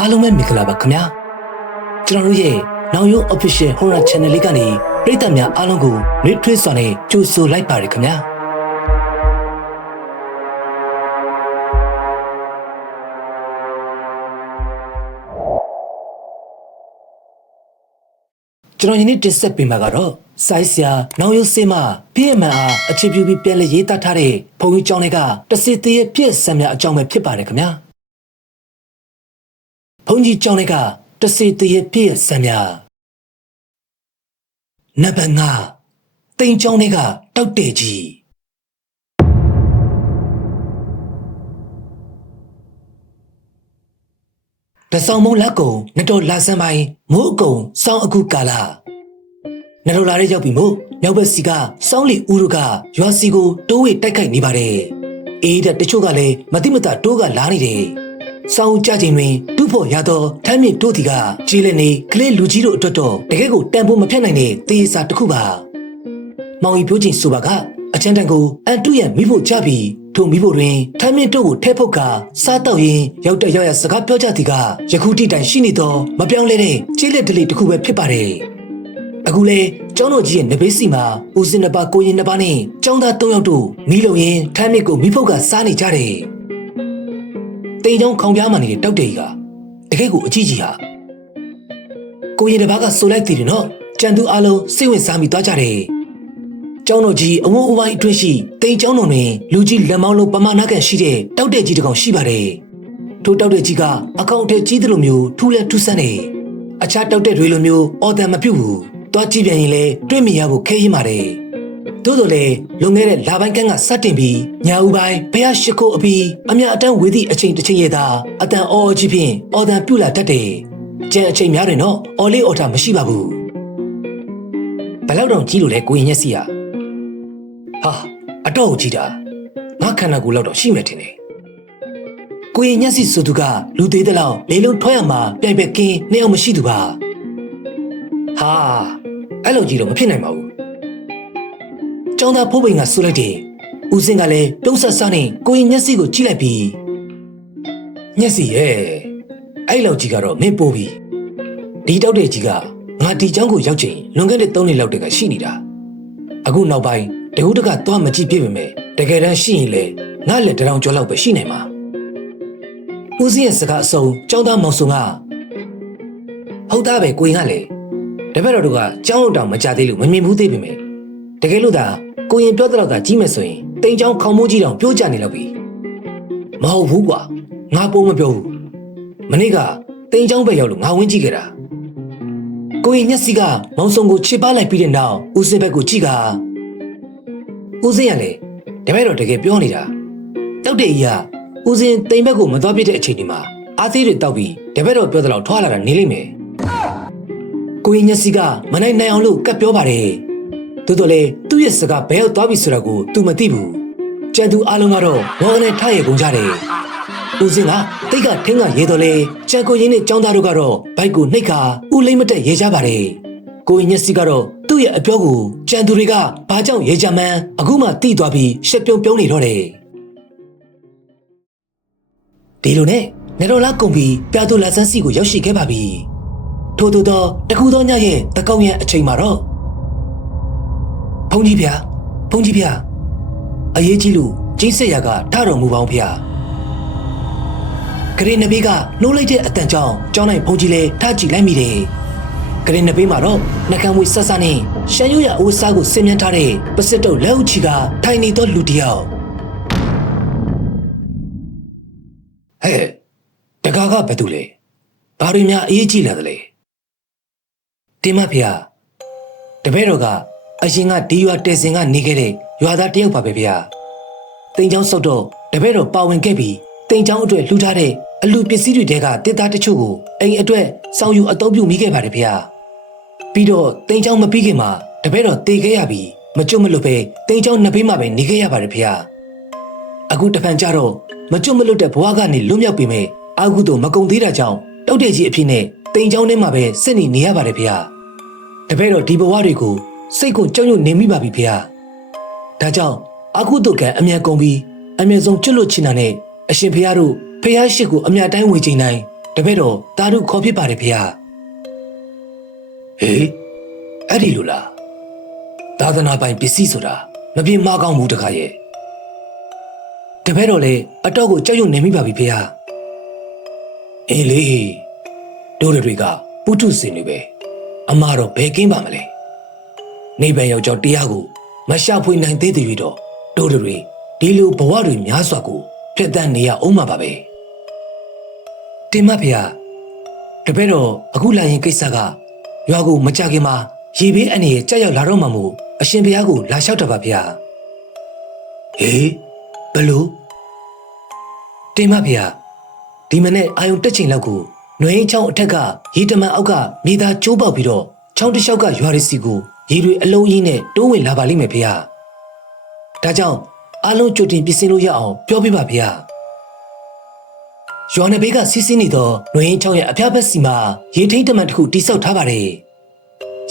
အားလုံးပဲမင်္ဂလာပါခင်ဗျာကျွန်တော်တို့ရဲ့နောင်ရုံ official horror channel လေးကနေပရိသတ်များအားလုံးကိုနှွေးထွေးစွာနဲ့ကြိုဆိုလိုက်ပါတယ်ခင်ဗျာကျွန်တော်ယနေ့တင်ဆက်ပေးမှာကတော့စိုင်းဆရာနောင်ရုံစေးမပြည့်မှန်အားအခြေပြုပြီးပြန်လည်ရေးသားထားတဲ့ဘုံကြီးကျောင်းတွေကတစီသေးရဲ့ပြည့်စံများအကြောင်းပဲဖြစ်ပါတယ်ခင်ဗျာ ဘုန်းကြီးကျောင်းလေးကတစေတရေပြည့်စံများနံပါတ်5တိန်ကျောင်းလေးကတောက်တဲ့ကြီးတဆောင်မုံလက်ကုံနတော်လာဆန်းပိုင်းမိုးအကုံစောင်းအခုကာလာနတော်လာရဲရောက်ပြီမို့မြောက်ဘက်စီကစောင်းလီဦးတို့ကရွာစီကိုတိုးဝေတိုက်ခိုက်နေပါတယ်အေးတဲ့တချို့ကလည်းမတိမတတိုးကလာနေတယ် စောင်းကြချိန်တွင်တူဖို့ရသောထမ်းမြင့်တို့တီကကြီးလည်းနေကလေးလူကြီးတို့အတွက်တော့တကယ်ကိုတန်ဖိုးမဖြတ်နိုင်တဲ့သေစာတစ်ခုပါ။မောင်ကြီးပြောချင်းဆိုပါကအချမ်းတန်ကိုအန်တုရဲ့မိဖို့ကြပြီးထိုမိဖို့တွင်ထမ်းမြင့်တို့ကိုထဲဖုတ်ကစားတော့ရင်ရောက်တဲ့ရောက်ရစကားပြောကြသည်ကယခုတိတိုင်ရှိနေသောမပြောင်းလဲတဲ့ကြီးလက်ဒလေးတစ်ခုပဲဖြစ်ပါတယ်။အခုလေကျောင်းတော်ကြီးရဲ့နဘေးစီမှာဦးစင်နှစ်ပါးကိုရင်နှစ်ပါးနဲ့ကျောင်းသား၃ယောက်တို့မိလုံရင်ထမ်းမြင့်ကိုမိဖို့ကစားနေကြတယ်။ တိမ်ချောင်းခေါင်ပြားမှနေတဲ့တောက်တဲ့ကြီးကတကယ့်ကိုအကြီးကြီးဟာကိုရင်တစ်ပါးကဆိုလိုက်တည်တယ်နော်ကြံသူအလုံးစိတ်ဝင်စားမိသွားကြတယ်ကျောင်းတော်ကြီးအဝန်းအဝိုင်းအတွင်းရှိတိမ်ချောင်းတော်တွင်လူကြီးလက်မောင်းလုံးပမာဏကန်ရှိတဲ့တောက်တဲ့ကြီးတစ်ကောင်ရှိပါတယ်ထိုတောက်တဲ့ကြီးကအကောင်အထည်ကြီးသလိုမျိုးထူးလဲထူးဆန်းနေအခြားတောက်တဲ့တွေလိုမျိုးအော်တန်မပြုတ်ဘူးတွားကြည့်ပြန်ရင်လည်းတွေ့မြင်ရဖို့ခဲရင်ပါတယ် သို့တော်လည်းလွန်ခဲ့တဲ့လပိုင်းကန်းကစတင်ပြီးညာဦးပိုင်းဘုရားရှိခိုးအပြီးအမြအတန်းဝေသည့်အချိန်တစ်ချိန်ရသာအတန်အော်ကြီးဖြင့်အော်တန်ပြုတ်လာတတ်တယ်။ကျန်အချိန်များတွင်တော့အော်လေးအော်တာမရှိပါဘူး။ဘယ်လောက်တောင်ကြီးလို့လဲကိုရင်ညက်စီရ။ဟာအတော့ကြီးတာငါခန္ဓာကိုယ်လောက်တော့ရှိမယ်ထင်တယ်။ကိုရင်ညက်စီဆိုသူကလူသေးတဲ့လောက်လေလုံးထွက်ရမှာပြိုင်ပဲကင်းနှစ်ယောက်မရှိသူပါ။ဟာအဲ့လိုကြီးတော့မဖြစ်နိုင်ပါဘူး။ ကျောင်းသားဖိုးပိန်ကဆူလိုက်တယ်။ဦးစင်ကလည်းတုံးဆက်ဆနဲ့ကိုရင်မျက်စိကိုကြည့်လိုက်ပြီးမျက်စိရဲ့အဲ့လောက်ကြီးကတော့မင်းပိုးပြီ။ဒီတောက်တဲ့ကြီးကငါဒီကျောင်းကိုရောက်ချိန်လွန်ခဲ့တဲ့၃နှစ်လောက်တည်းကရှိနေတာ။အခုနောက်ပိုင်းတကူတကသွားမကြည့်ပြစ်ပေမဲ့တကယ်တမ်းရှိရင်လေငါလက်တရောင်ကျော်လောက်ပဲရှိနိုင်မှာ။ဦးစင်ရဲ့စကားအစုံကျောင်းသားမောင်စုံကဟုတ်သားပဲကိုရင်ကလည်းတပည့်တော်တို့ကကျောင်းလို့တောင်မကြသေးလို့မမြင်ဘူးသေးပေမဲ့တကယ်လို့သာ ကိုရင်ပြောတဲ့တော့သာကြီးမယ်ဆိုရင်တိမ်ချောင်းခေါင်မိုးကြီးတောင်ပြိုးကျနေလောက်ပြီမဟုတ်ဘူးကွာငါပုံမပြောဘူးမနေ့ကတိမ်ချောင်းပဲရောက်လို့ငါဝင်ကြည့်ခဲ့တာကိုရင်ညက်စီကမောင်စုံကိုချစ်ပါလိုက်ပြီးတဲ့နောက်ဦးစင်ဘက်ကိုကြည့်ကဦးစင်ရလေတပည့်တော်တကယ်ပြောနေတာတောက်တဲ့ကြီးကဦးစင်တိမ်ဘက်ကိုမသွားပြတဲ့အချိန်ဒီမှာအားသေးတွေတောက်ပြီးတပည့်တော်ပြောတဲ့လောက်ထွားလာတာနေလိမ့်မယ်ကိုရင်ညက်စီကမနိုင်နိုင်အောင်လို့ကပ်ပြောပါတယ် တိုးတော်လေသူ့ရဲ့စကားဘယ်ရောက်သွားပြီဆိုတာကို तू မသိဘူးကျန်သူအလုံးကတော့ဘောကနေထားရကုန်ကြတယ်ဦးစင်းကတိတ်ကထင်းကရေတော်လေကျန်ကိုရင်းနဲ့ចောင်းသားတို့ကတော့ဘိုက်ကိုနှိတ်ခါဦးလိမ့်မတက်ရေကြပါတယ်ကိုရင်ညက်စီကတော့သူ့ရဲ့အပြောကိုကျန်သူတွေကဘာကြောင့်ရေကြမ်းမှန်းအခုမှသိသွားပြီးရှက်ပြုံးပြုံးနေတော့တယ်ဒီလိုနဲ့နေတော်လာကုန်ပြီးပြာသူလက်ဆန်းစီကိုရောက်ရှိခဲ့ပါပြီထို့သောသောတခုသောညရဲ့တကောက်ရဲ့အချိန်မှာတော့ ဘုန်းကြီးဗျာဘုန်းကြီးဗျာအရေးကြီးလို့ကျင်းဆက်ရကထတော်မူပေါင်းဗျာဂရင်နဘေးကနှိုးလိုက်တဲ့အတန်ကြောင့်ကျောင်းနိုင်ဘုန်းကြီးလည်းထကြည့်လိုက်မိတယ်ဂရင်နဘေးမှာတော့နှကမ်းမွေဆက်ဆက်နဲ့ရှမ်းရွရအိုးစားကိုဆင်မြန်းထားတဲ့ပစစ်တုတ်လက်ဥချီကထိုင်နေသောလူတစ်ယောက်ဟဲ့တကားကဘာတူလဲဘာတွေများအရေးကြီးလာသလဲတင်မဖေတပည့်တော်က အရင်ကဒီရွာတဲစင်ကနေခဲ့တဲ့ရွာသားတယောက်ပါပဲဗျာတိန်ချောင်းစောက်တော့တပည့်တော်ပါဝင်ခဲ့ပြီးတိန်ချောင်းအတွက်လှူထားတဲ့အလူပစ္စည်းတွေတဲကတစ်သားတချို့ကိုအိမ်အတွက်စောင်းယူအသုံးပြုမိခဲ့ပါတယ်ဗျာပြီးတော့တိန်ချောင်းမပြီးခင်မှာတပည့်တော်တေခဲ့ရပြီးမကျွတ်မလွတ်ပဲတိန်ချောင်းနှစ်ဘေးမှာပဲနေခဲ့ရပါတယ်ဗျာအခုတဖန်ကြတော့မကျွတ်မလွတ်တဲ့ဘဝကနေလွတ်မြောက်ပေမဲ့အာဟုတို့မကုံသေးတာကြောင့်တောက်တဲ့ကြီးအဖြစ်နဲ့တိန်ချောင်းထဲမှာပဲစစ်နေနေရပါတယ်ဗျာတပည့်တော်ဒီဘဝတွေကို စိတ်ကိုကြောက်ရွံ့နေမိပါပြီဖေဟာ။ဒါကြောင့်အခုတုတ်ကအမြန်ကုန်ပြီးအမြန်ဆုံးကျွတ်လွတ်ချင်တာနဲ့အရှင်ဖေဟာတို့ဖေဟာရှိကိုအမြန်တိုင်းဝင်ချိန်တိုင်းတတပည့်တော်တာတို့ခေါ်ဖြစ်ပါတယ်ဖေဟာဟေးအဲ့ဒီလိုလားသာသနာပိုင်ပစ္စည်းဆိုတာမပြင်းမကောင်းဘူးတခါရဲ့တပည့်တော်လည်းအတော့ကိုကြောက်ရွံ့နေမိပါပြီဖေဟာအေးလေတို့တွေကပုထုစင်တွေပဲအမှားတော့ဘယ်ကင်းပါမလဲ နေပန်ယောက်ျောက်တရားကိုမရှာဖွေနိုင်သေးသေးတော့တို့တွေဒီလိုဘဝတွေများစွာကိုဖြတ်တန်းနေရအောင်မှာပါပဲတင်မဖေဟာတပည့်တော်အခုလာရင်ကိစ္စကရွာကိုမကြခင်မှာရေဘေးအနေနဲ့ကြောက်ရောက်လာတော့မှမို့အရှင်ဘုရားကိုလာလျှောက်တာပါဗျာဟေးဘလို့တင်မဖေဟာဒီမနေ့အာယုံတက်ချိန်လောက်ကိုနှွေးချောင်းအထက်ကရေတမန်အောက်ကမြေသားကျိုးပေါက်ပြီးတော့ချောင်းတစ်လျှောက်ကရွာရစီကို ရေတွေအလုံးကြီးနဲ့တိုးဝင်လာပါလိမ့်မယ်ဖေဟာဒါကြောင့်အလုံးကြိုတင်ပြင်ဆင်လို့ရအောင်ပြောပြပါဗျာရွာနယ်ဘေးကစီးစင်းနေသောနှွေးချောင်းရဲ့အဖျားဘက်စီမှာရေထိန်တမန်တစ်ခုတိစောက်ထားပါတယ်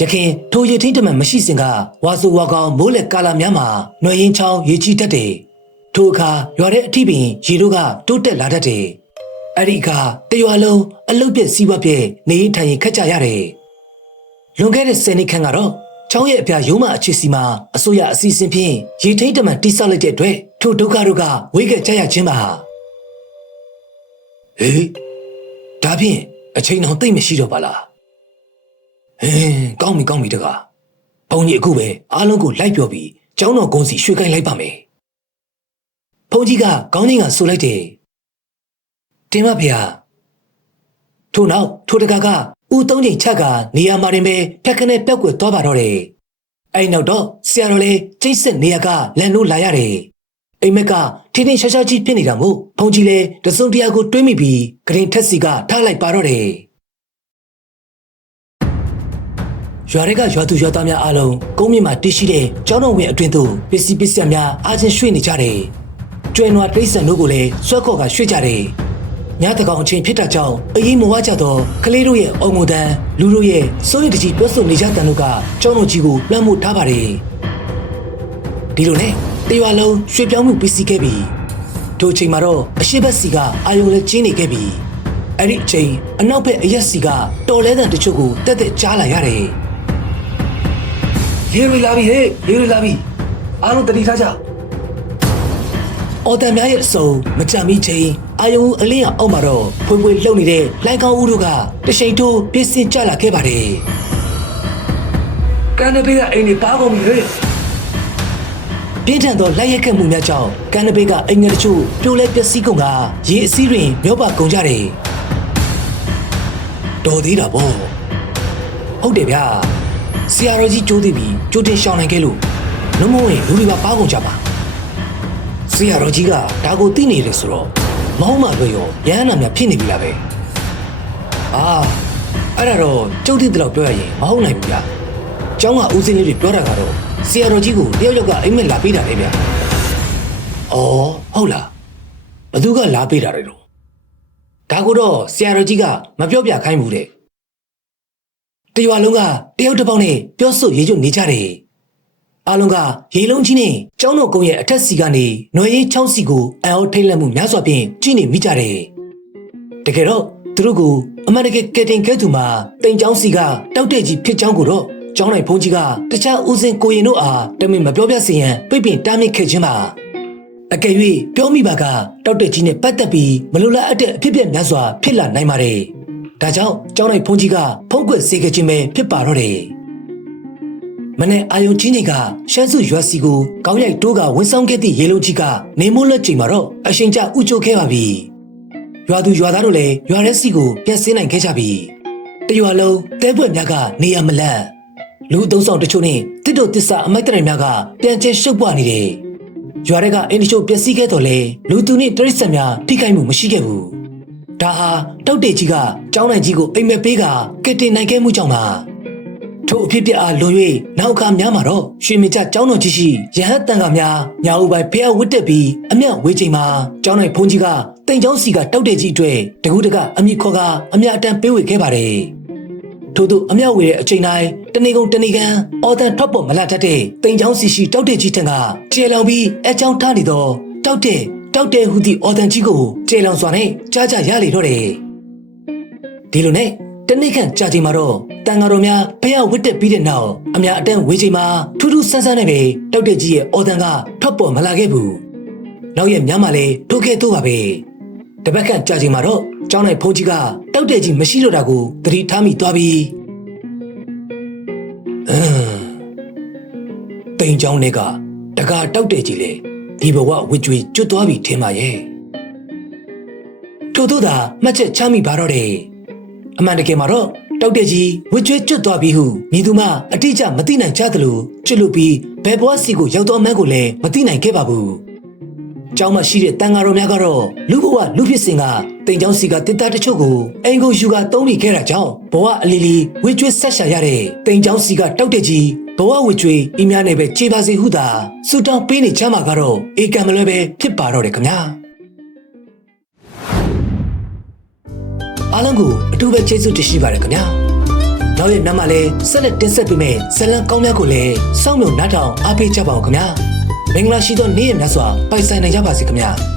ရခင်ထိုရေထိန်တမန်မရှိစဉ်ကဝါဆိုဝါကောင်မိုးလက်ကာလာများမှာနှွေးရင်ချောင်းရေကြီးတတ်တယ်ထိုအခါရွာတဲ့အထိပင်ရေတို့ကတိုးတက်လာတတ်တယ်အဲ့ဒီအခါတရွာလုံးအလုတ်ပြက်စီးပွားပြက်နေထိုင်ရင်ခက်ကြရတယ်လွန်ခဲ့တဲ့ဆယ်နှစ်ခန့်ကတော့ ချောင်းရဲ့အပြာရုံးမအခြေစီမှာအစိုးရအစီအစဉ်ဖြင့်ရေထိန်တမန်တိစောက်လိုက်တဲ့အတွက်ထိုဒုက္ခတို့ကဝိကကြရခြင်းပါဟေးဒါဖြင့်အချိန်တော်သိမ့်မရှိတော့ပါလားဟင်းကောင်းပြီကောင်းပြီတကားဘုံကြီးအခုပဲအားလုံးကိုလိုက်ပြောပြီးကျောင်းတော်ကုန်းစီရွှေ့ကိုင်းလိုက်ပါမယ်ဘုံကြီးကခေါင်းငိမ့်ကဆိုလိုက်တယ်တင်မဖေဟာထို့နောက်ထိုတကားက ဦးသုံးချိန်ချက်ကနေရာမှာတင်ပဲဖြက်ခနဲ့ပျောက်ကွယ်သွားပါတော့တယ်အဲ့နောက်တော့ဆရာတော်လေးကျိတ်ဆက်နေရကလန်လို့လာရတယ်အိမ်မက်ကထင်းထင်းရှားရှားကြီးဖြစ်နေတာမို့ဘုံကြီးလဲတစုံတရာကိုတွေးမိပြီးဂရင်ထက်စီကထားလိုက်ပါတော့တယ်ရွာတွေကရွာသူရွာသားများအားလုံးကုန်းမြင့်မှာတည်ရှိတဲ့ကျောင်းတော်ဝင်အတွင်သို့ပစ္စည်းပစ္စည်းများအားချင်းရွှေ့နေကြတယ်ကျွဲနွားတိရစ္ဆာန်တို့ကိုလည်းဆွဲခေါ်ကရွှေ့ကြတယ် ညတကောင်အချိန်ဖြစ်တာကြောင့်အရင်မဝကြတော့ကလေးတို့ရဲ့အုံငိုတန်းလူတို့ရဲ့စိုးရိမ်တကြီးပြောဆိုနေကြတဲ့တို့ကကျောင်းတော်ကြီးကိုလွှမ်းမိုးထားပါတယ်ဒီလိုနဲ့တရွာလုံးရွှေ့ပြောင်းမှုပြီးစီးခဲ့ပြီထိုအချိန်မှာတော့အရှိဘက်စီကအာယုံလည်းကျင်းနေခဲ့ပြီအဲ့ဒီအချိန်အနောက်ဘက်အရက်စီကတော်လဲတဲ့တချို့ကိုတက်တက်ကြားလာရတယ်ရေရီလာပြီဟေးရေရီလာပြီအားလုံးတတိထားကြအော်တန်များရဲ့အစုံမကြမီချင်း အာယုံအလင်းအောင်မှာတော့ဖွေးဖွေးလှုပ်နေတဲ့လိုင်ကောင်းဦးတို့ကတရှိန်ထိုးပြစ်စင်ကြလာခဲ့ပါတယ်ကန်နဘေးကအိမ်နေပါကုန်ပြီဟဲ့ပြင်းထန်သောလက်ရက်ခတ်မှုများကြောင့်ကန်နဘေးကအင်္ဂါတချို့ပြိုလဲပျက်စီးကုန်ကရေအစည်းတွင်မျောပါကုန်ကြတယ်တော်သေးတာပေါ့ဟုတ်တယ်ဗျာဆရာတော်ကြီးကြိုးသိပြီးကြိုးတင်ရှောင်းနိုင်ခဲ့လို့နှမဝင်လူတွေပါပါကုန်ကြပါဆရာတော်ကြီးကဒါကိုသိနေတယ်ဆိုတော့ မောင်းမှလွေရောရဟန္တာများဖြစ်နေပြီလားပဲအာအဲ့ဒါတော့ကျုပ်တိတလောက်ပြောရရင်မဟုတ်နိုင်ဘူးဗျာကျောင်းကဦးစင်းလေးတွေပြောတာကတော့ဆရာတော်ကြီးကိုတယောက်ယောက်ကအိမ်မက်လာပေးတာလေဗျာအော်ဟုတ်လားဘသူကလာပေးတာလဲတော့ဒါကိုတော့ဆရာတော်ကြီးကမပြောပြခိုင်းဘူးတဲ့တရွာလုံးကတယောက်တစ်ပေါက်နဲ့ပြောဆိုရေးကျွနေကြတယ် အားလုံးကရေလုံးကြီးနဲ့ကျောင်းတော်ကုန်းရဲ့အထက်စီကနေຫນွေရေးချောင်းစီကိုအံ့ဩထိတ်လန့်မှုများစွာဖြင့်ကြည့်နေမိကြတယ်။တကယ်တော့သူတို့ကိုအမှန်တကယ်ကယ်တင်ခဲ့သူမှာတိမ်ချောင်းစီကတောက်တဲ့ကြီးဖြစ်ချောင်းကိုတော့ကျောင်းနိုင်ဘုန်းကြီးကတခြားဦးစင်ကိုရင်တို့အားတမင်မပြောပြစေရန်ပြပင်တားမြစ်ခဲ့ခြင်းပါအကယ်၍ပြောမိပါကတောက်တဲ့ကြီးနဲ့ပတ်သက်ပြီးမလိုလားအပ်တဲ့အဖြစ်အပျက်များစွာဖြစ်လာနိုင်ပါတယ်။ဒါကြောင့်ကျောင်းနိုင်ဘုန်းကြီးကဖုံးကွယ်စေခဲ့ခြင်းပဲဖြစ်ပါတော့တယ်။ မနေ့အာယုံချင်းကြီးကရှမ်းစုရွာစီကိုကောင်းရိုက်တိုးကဝင်းဆောင်ခဲ့သည့်ရေလုံးကြီးကနေမိုးလက်ချိန်မှာတော့အရှင်ကျဥချိုခဲ့ပါပြီ။ရွာသူရွာသားတို့လည်းရွာရဲစီကိုပြန်ဆင်းနိုင်ခဲ့ကြပြီ။တရွာလုံးတဲပွက်များကနေရမလန့်လူအုံဆောင်တချို့နဲ့တစ်တို့တစ္ဆာအမိုက်တရများကပြန်ကျဲရှုပ်ပွားနေတယ်။ရွာတွေကအင်းတချို့ပျက်စီးခဲ့တော့လေလူသူနဲ့တရိษံများထိခိုက်မှုမရှိခဲ့ဘူး။ဒါဟာတောက်တေကြီးကကျောင်းနိုင်ကြီးကိုအိမ်မက်ပေးကကက်တင်နိုင်ခဲ့မှုကြောင့်ပါ။ ထို့အဖြစ်ပြအားလွန်၍နောက်အခါများမှာတော့ရွှေမြကြကျောင်းတော်ကြီးရှိရဟတ်တန်ကများညာဦးပိုင်ဖျားဝတ်တက်ပြီးအမျက်ဝေးချိန်မှာကျောင်းနိုင်ဘုန်းကြီးကတိမ်ကျောင်းစီကတောက်တေကြီးအတွက်တကူးတကအမိခေါ်ကအမျက်အတန်းပေးဝေခဲ့ပါတယ်။ထို့သူအမြောက်ဝေတဲ့အချိန်တိုင်းတနေကုန်တနေကန်အော်တန်ထောက်ပေါ်မလာတတ်တဲ့တိမ်ချောင်းစီရှိတောက်တဲ့ကြီးတန်ကကျေလောင်ပြီးအချောင်းထားနေသောတောက်တဲ့တောက်တဲ့ဟူသည့်အော်တန်ကြီးကိုကျေလောင်စွာနဲ့ကြားကြရလေတော့တယ်ဒီလိုနဲ့ တနေ့ခန့်ကြာချိန်မှာတော့တန်ဃာတော်များဖះဝတ်တက်ပြီးတဲ့နောက်အများအတန်းဝေးချိန်မှာထူးထူးဆန်းဆန်းနဲ့ပဲတောက်တဲ့ကြီးရဲ့အော်တန်ကထွက်ပေါ်မလာခဲ့ဘူးနောက်ရက်များမှလည်းထိုကဲ့သို့ပါပဲတပတ်ခန့်ကြာချိန်မှာတော့ကျောင်း၌ဖုန်းကြီးကတောက်တဲ့ကြီးမရှိတော့တာကိုသတိထားမိသွားပြီးအင်းတိန်ကျောင်းတွေကတကာတောက်တဲ့ကြီးလေဒီဘဝဝစ်ကြွေကျွတ်သွားပြီထင်ပါရဲ့ထို့သောသာမှတ်ချက်ချမိပါတော့တယ် အမှန်တကယ်မှာတော့တောက်တဲ့ကြီးဝစ်ကြွေကျွတ်သွားပြီဟုမိသူမအတိအကျမသိနိုင်ကြသလိုကျွတ်လို့ပြီးဘယ်ဘဝစီကိုရောက်တော့မှန်းကိုလည်းမသိနိုင်ခဲ့ပါဘူးကျောင်းမှာရှိတဲ့တန်ဃာတော်များကတော့လူဘဝလူဖြစ်စဉ်ကတိမ်ကျောင်းစီကတစ်သားတချို့ကိုအင်ကိုယူကတုံးမိခဲ့တာကြောင့်ဘဝအလီလီဝစ်ကြွေဆက်ရှာရတဲ့တိမ်ကျောင်းစီကတောက်တဲ့ကြီးဘဝဝစ်ကြွေအင်းများနဲ့ပဲခြေပါစေဟုသာဆူတောင်းပေးနေချမှာကတော့အေကံမလွဲပဲဖြစ်ပါတော့တယ်ခင်ဗျာ အားလုံးကိုအထူးပဲကျေးဇူးတင်ရှိပါတယ်ခင်ဗျာနောက်ရဲ့နောက်မှလည်းဆက်လက်တင်ဆက်ပေးမယ့်ဇတ်လံကောင်းများကိုလည်းစောင့်မျှော်နားထောင်အားပေးကြပါဦးခင်ဗျာမင်္ဂလာရှိသောနေ့ရက်များစွာပိုင်ဆိုင်နိုင်ကြပါစေခင်ဗျာ